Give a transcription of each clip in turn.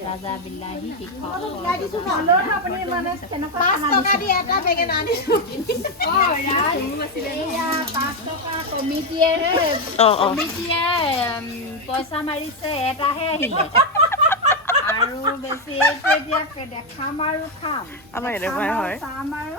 ৰাজা বিলাহী কমিটিয়ে পইচা মাৰিছে এটাহে আহিলে আৰু বেছি এতিয়া দেখাম আৰু খাম আমাৰ এনেকুৱাই হয় চাম আৰু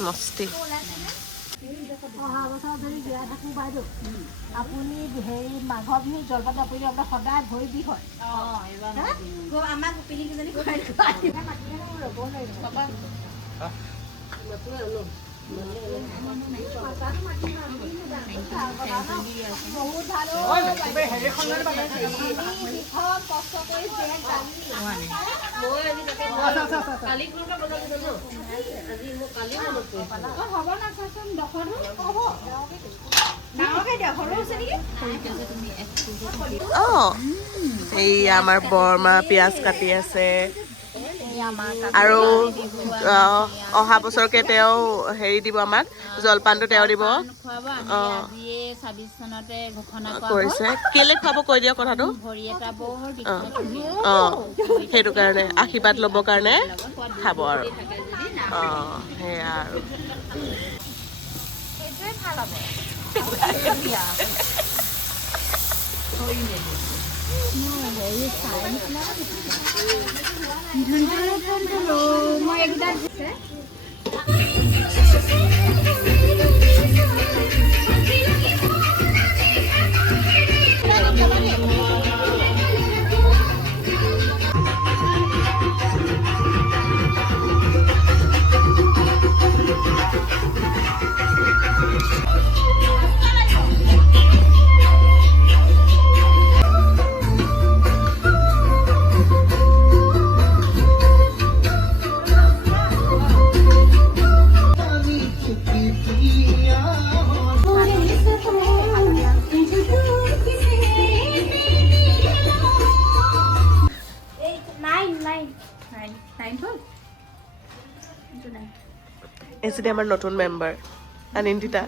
মস্তি অহা বছৰ যদি জীয়াই থাকোঁ বাইদেউ আপুনি হেৰি মাঘৰ বিহু জলপান আপুনি আপোনাৰ সদায় ভৰি বিষ হয় আমাক গোপিনীকেইজনী ৰ'ব নোৱাৰিব বহুত ভাল কষ্ট কৰি হ'ব না চাচোন ডখৰটো হ'ব ডাঙৰকৈ দিয়ক সৰু হৈছে নেকি এই আমাৰ বৰমা পিঁয়াজ কাটি আছে আৰু অহা বছৰকে তেওঁ হেৰি দিব আমাক জলপানটো তেওঁ দিব কৰিছে কেলে খুৱাব কৈ দিয়ক কথাটো সেইটো কাৰণে আশীৰ্বাদ ল'বৰ কাৰণে খাব আৰু সেয়া আৰু এজনী আমাৰ নতুন মেম্বাৰ অনিন্দিতা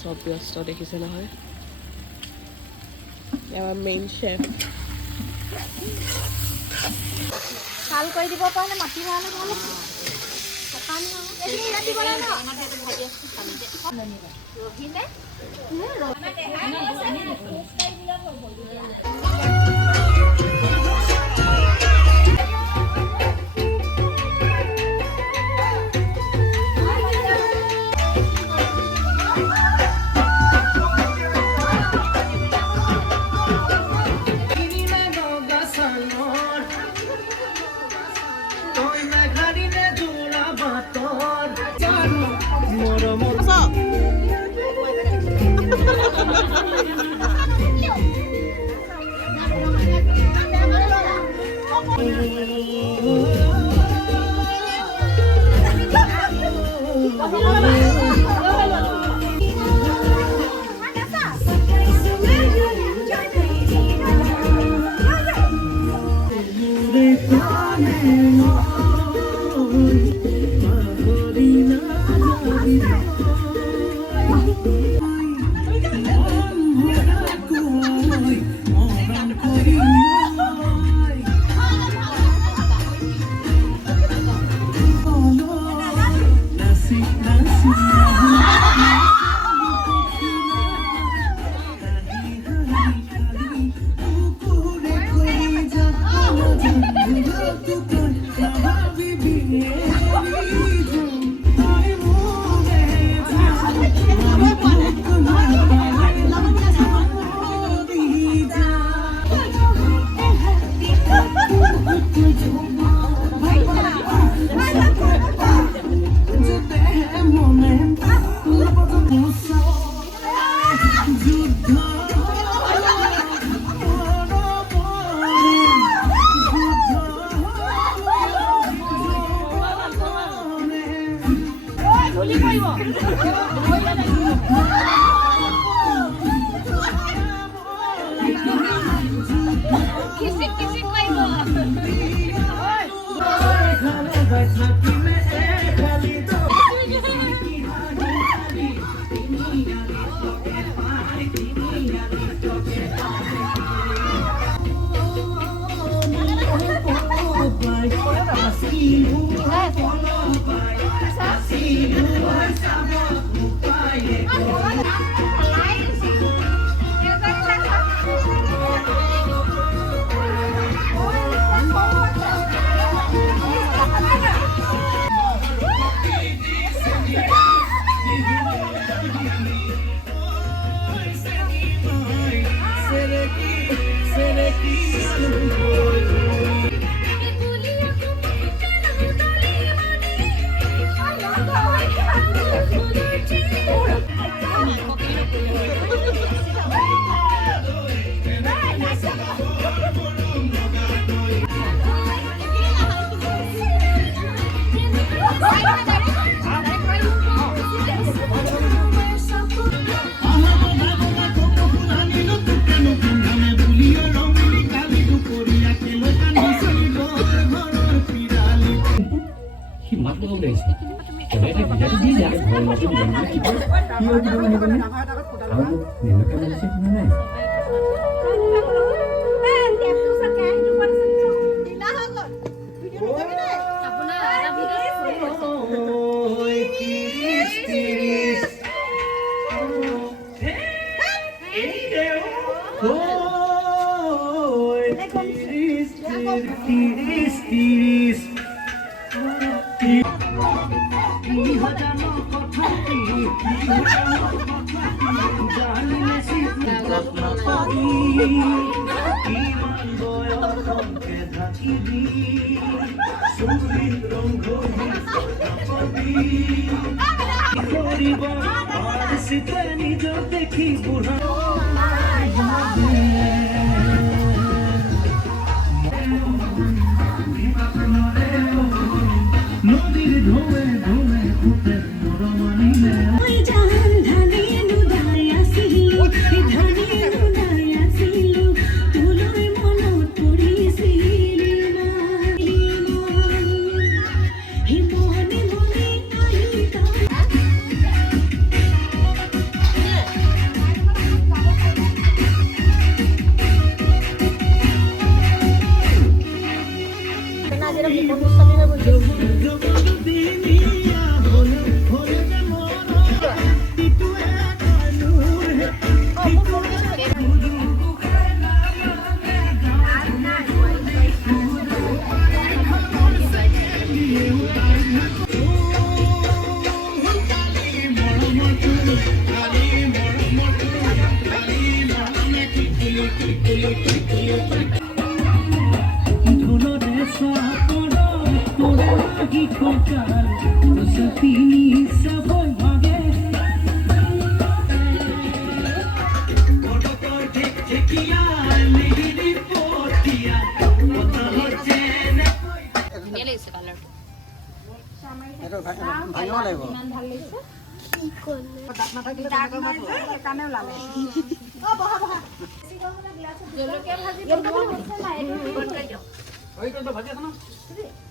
চব ব্যস্ত দেখিছে নহয় আমাৰ মেইন শেফ ভাল কৰি দিব পাৰে মাটি ভাড়া ভাল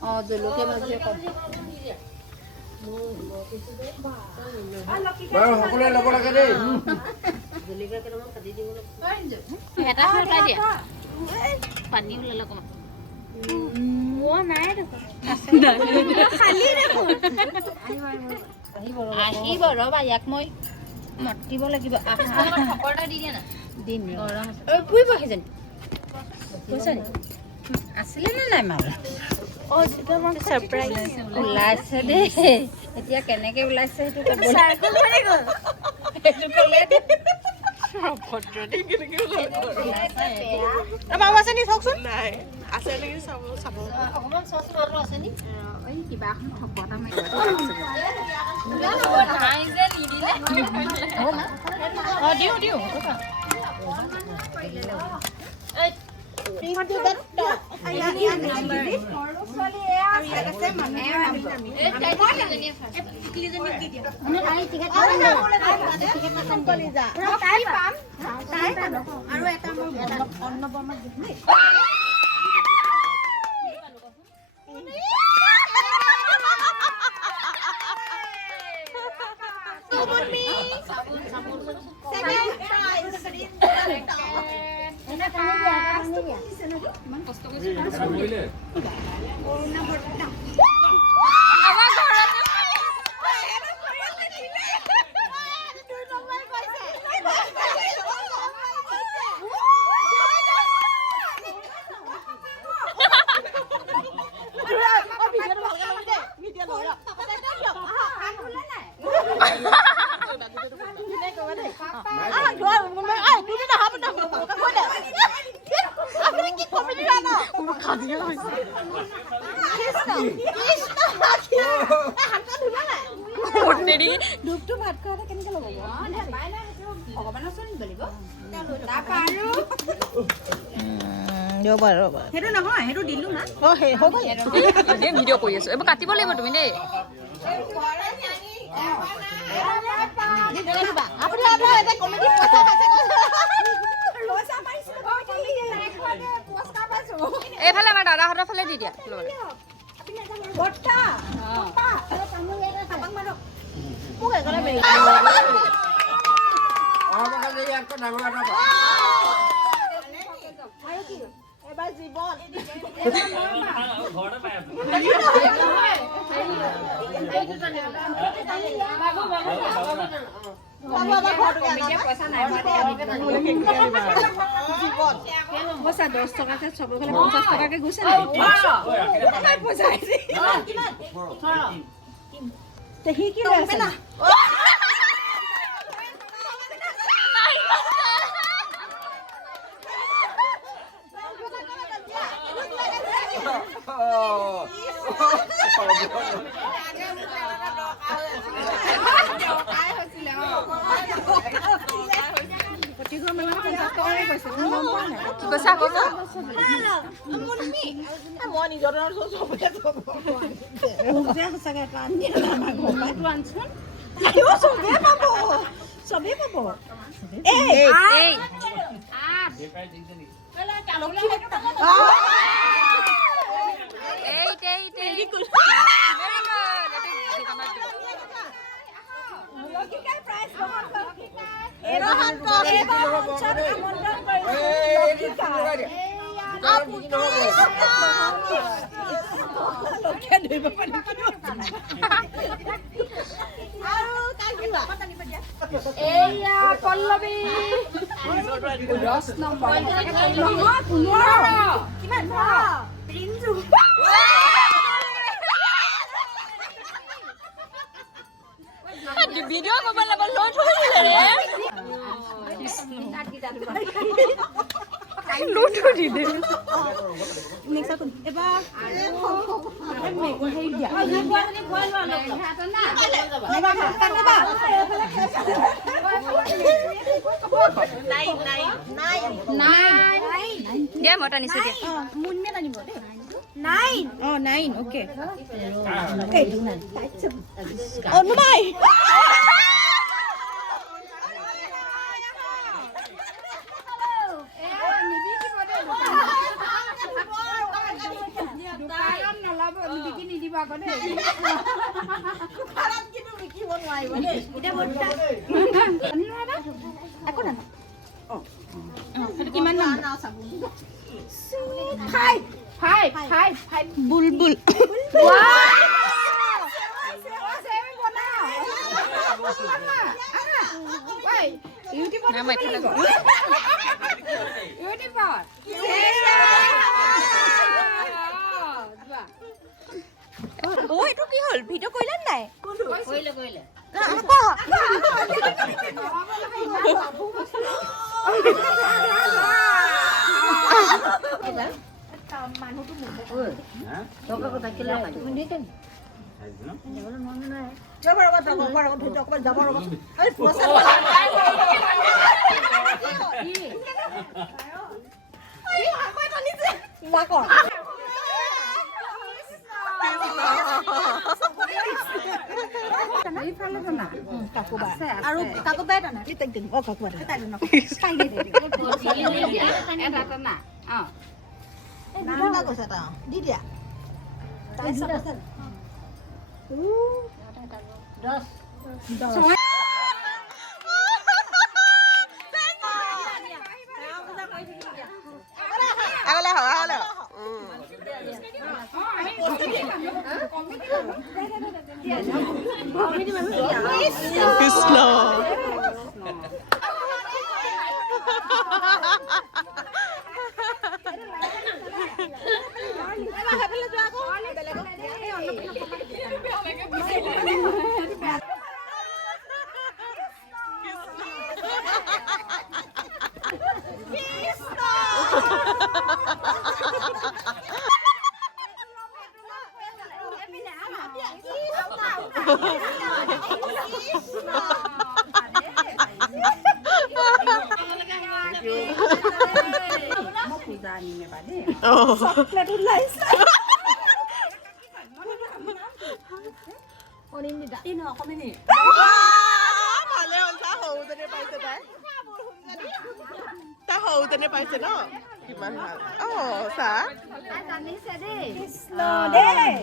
অঁ জলকীয়া ভাজি সকলোৱে ল'ব লাগে দেই। এটা উঠাই দিয়া পানী ওলালে অকণমান নাই দেখোন খালী দেখোন আহিব ৰ'বা ইয়াক মই মাতিব লাগিব দিম ফুৰিব সেইজনী বুজিছা নি আছিলে নে নাই মাল ছাৰপ্ৰাইজ ওলাইছে দেই এতিয়া কেনেকে ওলাইছে সেইটো কিবা এখন খপত দিওঁ ধূপটো ভাত খোৱাতে কেনেকে ল'ব ভগৱানৰ ওচৰত নিব লাগিব সেইটো নহয় সেইটো দিলো না ভিডিঅ' কৰি আছো এইবোৰ কাটিব লাগিব তুমি দেই এইফালে আমাৰ দাদাহঁতৰ ফালে দি দিয়া এবাৰ জীৱন পইচা 10 টকাকে চবৰ ফালে 50 টকাকে গৈছে সি কি লৈ আছে না চবেই পাব এইয়া পল্লৱী 10 নম্বৰ নহয় 15 কিমান ৰিঞ্জু ভিডিঅ' কৰিব লাগিব লৈ থৈছিলে ৰে লুটু দিলে নেক্সট এবাৰ হেৰি দিয়া দিয়া মই টানিছো দিয়া মুন্নে টানিব দেই 9 9 ওকে অনুমাই আকৌ দেই কিন্তু বিকিব নোৱাৰিব দেই এতিয়া বৰ্তা একো নাই সেইটো কিমান দাম ফাইভ ফাইভ ফাইভ ফাইভ বুলবুল ইউটিউবত অ এইটো কি হ'ল ভিডিঅ' কৰিলে নাই কৰিলে আৰু কাকো বাই টানা অ কাকো বাই টানা এটা টানা অঁ নামটা কৈছে তা দি দিয়া তাই আছে 10 আগলে হ কৃষ্ণ চকলেট ওলাইছে অনিন্দিতা ইন অকমিনি ভালে হ'ল তা হৌজনে পাইছে তাই হৌজনে পাইছে ন কিমান ভাল অ চা জানিছে দেই কৃষ্ণ দেই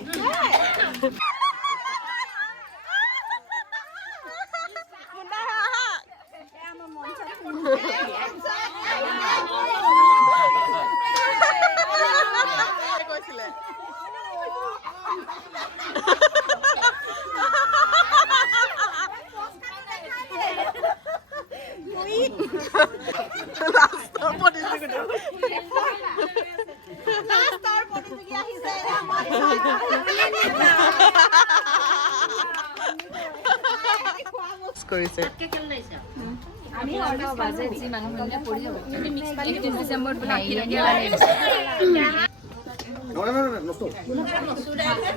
কৈছিলে কৰিছে আমি বাজেট যি মানুহজনে পৰি যাব কিন্তু মিক্স পানী ডিচেম্বৰত বোলে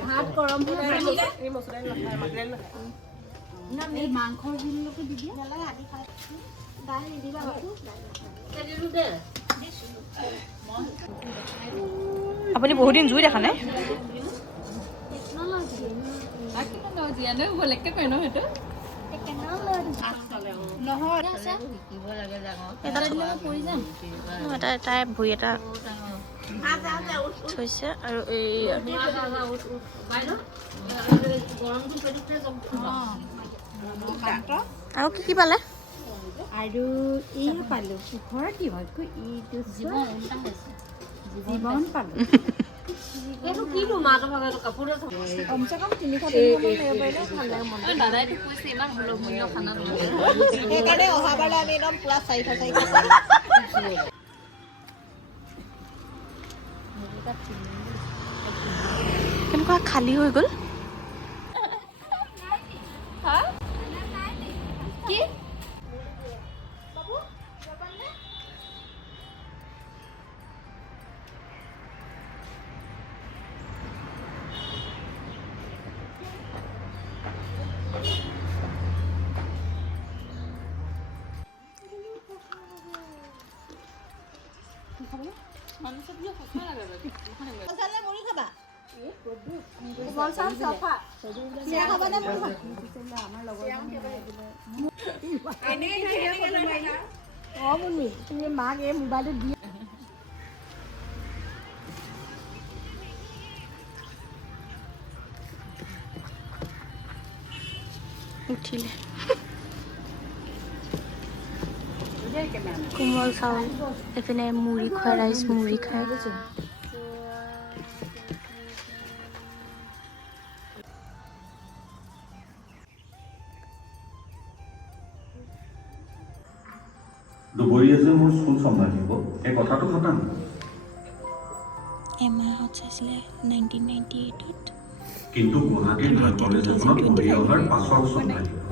ভাত গৰম এই মাংসৰ জোলকে দি দিয়া দাইল নিদিবা আপুনি বহুত দিন জুই দেখা নাই তাই ভৰি এটা থৈছে আৰু এই আৰু কি পালে আৰু এই পালো পোহৰ কি হয় এইটো জীৱন পালো এইটো কিনো মাহঁতৰ ভাগৰ কাপোৰ কমচে কম 300 ভাল লাগে মন দাদাইতো কৈছে ইমান হলভনীয় খানা সেইকাৰণে অহাবাৰ আমি একদম পুৰা 400 কেনেকুৱা খালী হৈ গ'ল কি তুমি মাক এই মোবাইলটো দি উঠিলে কোমল চাউল এইপিনে মুড়ি খোৱা ৰাইচ মুড়ি খাই দুবৰীয়া যে মোৰ স্কুল চম্ভালিব এই কথাটো খতম এমাহত চাইছিলে 1998ত কিন্তু গুৱাহাটীৰ ভাল কলেজ এখনত পঢ়ি অহাৰ পাছত চম্ভালিব